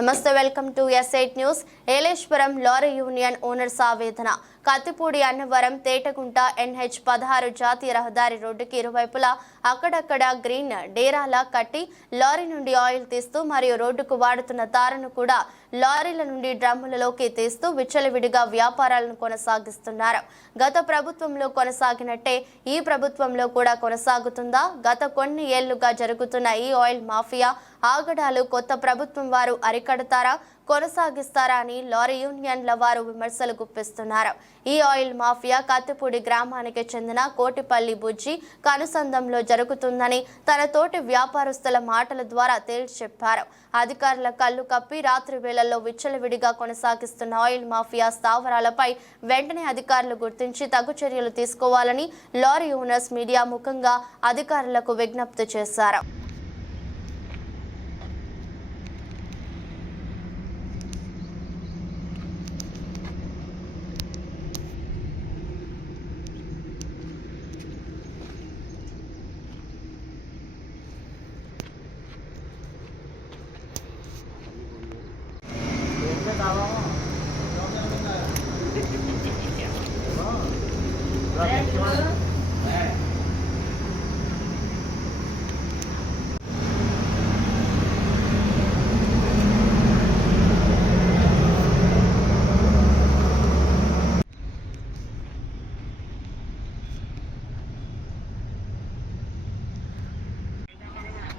Namaste welcome to S eight news. Yeleswaram lorry union owners ఆవేదన Kathipudi Annavaram Tetagunta NH పదహారు జాతీయ రహదారి రోడ్డుకి ఇరువైపులా అక్కడక్కడ గ్రీన్ డేరాలా కట్టి లారీ నుండి ఆయిల్ తీస్తూ మరియు రోడ్డుకు వాడుతున్న తారను కూడా లారీల నుండి డ్రమ్ములలోకి తీస్తూ విచ్చలవిడిగా వ్యాపారాలను కొనసాగిస్తున్నారు. గత ప్రభుత్వంలో కొనసాగినట్టే ఈ ప్రభుత్వంలో కూడా కొనసాగుతుందా? గత కొన్ని ఏళ్ళుగా జరుగుతున్న ఈ ఆయిల్ మాఫియా ఆగడాలు కొత్త ప్రభుత్వం వారు అరికడతారా? కొనసాగిస్తారా అని లారీ యూనియన్ల వారు విమర్శలు గుప్పిస్తున్నారు. ఈ ఆయిల్ మాఫియా కత్తిపూడి గ్రామానికి చెందిన కోటిపల్లి బుజ్జి కనుసందంలో జరుగుతుందని తన తోటి వ్యాపారస్తుల మాటల ద్వారా తేల్చి చెప్పారు అధికారుల కళ్ళు కప్పి రాత్రి వేళల్లో విచ్చలవిడిగా కొనసాగిస్తున్న ఆయిల్ మాఫియా స్థావరాలపై వెంటనే అధికారులు గుర్తించి తగు చర్యలు తీసుకోవాలని లారీ ఓనర్స్ మీడియా ముఖంగా అధికారులకు విజ్ఞప్తి చేశారు.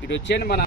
ఇటు వచ్చేయండి మన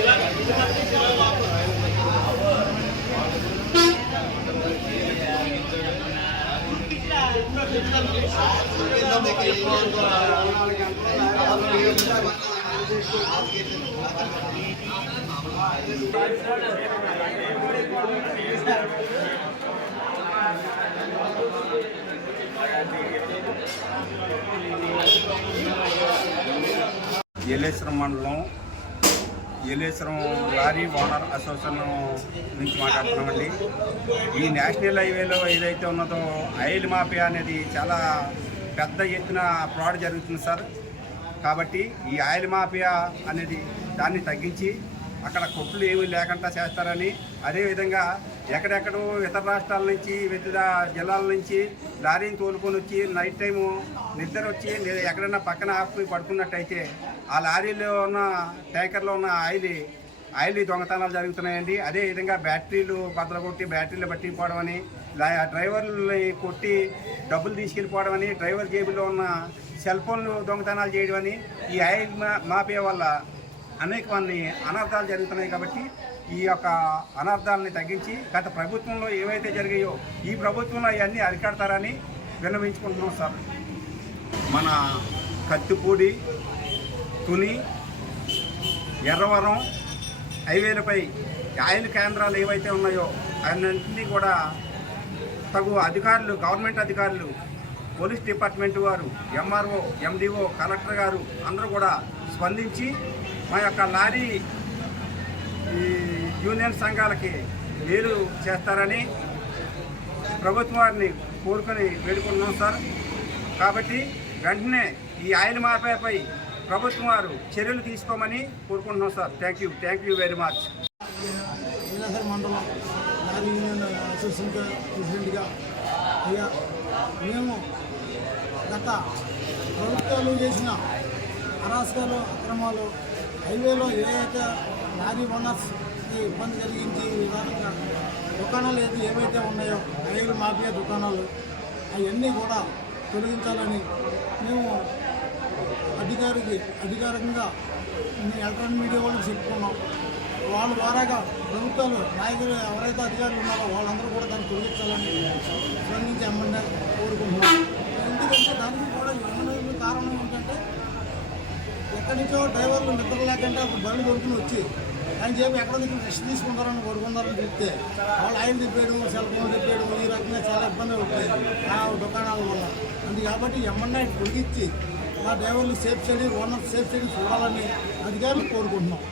ఇలా ఇలా ఇలా ఏలేశ్వరం మండలం ఏలేశ్వరం లారీ ఓనర్ అసోసియేషన్ నుంచి మాట్లాడుతున్నామండి. ఈ నేషనల్ హైవేలో ఏదైతే ఉన్నదో ఆయిల్ మాఫియా అనేది చాలా పెద్ద ఎత్తున ఫ్రాడ్ జరుగుతుంది సార్. కాబట్టి ఈ ఆయిల్ మాఫియా అనేది దాన్ని తగ్గించి అక్కడ కొట్లు ఏమీ లేకుండా చేస్తారని. అదేవిధంగా ఎక్కడెక్కడో ఇతర రాష్ట్రాల నుంచి వివిధ జిల్లాల నుంచి లారీని తోలుకొని వచ్చి నైట్ టైము నిద్ర వచ్చి ఎక్కడైనా పక్కన ఆపి పడుకున్నట్టయితే ఆ లారీలో ఉన్న ట్యాంకర్లో ఉన్న ఆయిల్ ఆయిల్ దొంగతనాలు జరుగుతున్నాయండి. అదేవిధంగా బ్యాటరీలు బద్దలు కొట్టి బ్యాటరీలు పట్టిపోవడం అని డ్రైవర్లని కొట్టి డబ్బులు తీసుకెళ్ళిపోవడం అని డ్రైవర్ జేబులో ఉన్న సెల్ ఫోన్లు దొంగతనాలు చేయడం అని ఈ ఆయిల్ మా మాపే వల్ల అనేక మంది అనర్థాలు జరుగుతున్నాయి కాబట్టి ఈ యొక్క అనర్థాలని తగ్గించి గత ప్రభుత్వంలో ఏవైతే జరిగాయో ఈ ప్రభుత్వంలో అవన్నీ అరికడతారని విన్నవించుకుంటున్నాం సార్. మన కత్తిపూడి తుని ఎర్రవరం హైవేలపై ఆయిల్ కేంద్రాలు ఏవైతే ఉన్నాయో అన్నింటినీ కూడా తగు అధికారులు గవర్నమెంట్ అధికారులు పోలీస్ డిపార్ట్మెంట్ వారు ఎంఆర్ఓ ఎండిఓ కలెక్టర్ గారు అందరూ కూడా స్పందించి మా యొక్క లారీ ఈ యూనియన్ సంఘాలకి మేలు చేస్తారని ప్రభుత్వం వారిని కోరుకొని వేడుకుంటున్నాం సార్. కాబట్టి వెంటనే ఈ ఆయిల్ మార్పైపై ప్రభుత్వం వారు చర్యలు తీసుకోమని కోరుకుంటున్నాం sir. Thank you thank you very much. మండలం లారీ యూనియన్ ప్రెసిడెంట్గా అయ్యా మేము గత ప్రభుత్వాలు చేసిన అరాచకాలు అక్రమాలు హైవేలో ఏదైతే లారీ ఓనర్స్కి ఇబ్బంది కలిగించి విధానంగా దుకాణాలు ఏది ఏవైతే ఉన్నాయో రైలు మాఫియా దుకాణాలు అవన్నీ కూడా తొలగించాలని మేము అధికారికి అధికారికంగా ఎలక్ట్రానిక్ మీడియా వాళ్ళకి చెప్పుకున్నాం. వాళ్ళ ద్వారాగా ప్రభుత్వాలు నాయకులు ఎవరైతే అధికారులు ఉన్నారో వాళ్ళందరూ కూడా దాన్ని తొలగించాలని స్పందించి ఎమ్మెల్యే కోరుకుంటున్నాం. ఎందుకంటే దానికి కూడా ఎమ్మెల్యే కారణం ఏంటంటే ఎక్కడి నుంచో డ్రైవర్ నిద్ర లేకుండా ఒక బండి కొడుకుని వచ్చి ఆయన చెప్పి ఎక్కడ దగ్గర రెస్ట్ తీసుకుంటారని కొడుకుంటారని చెప్తే వాళ్ళు ఆయిల్ తిప్పేయడం సెల్ ఫోన్ తిప్పేయడం ఈ రకంగా చాలా ఇబ్బందులు ఉంటాయి ఆ దుకాణాల వల్ల. అందుకే కాబట్టి ఎమ్మన్నా పొడిగించి మా డ్రైవర్లు safe study owner safe study చూడాలని అధికారులు కోరుకుంటున్నాం.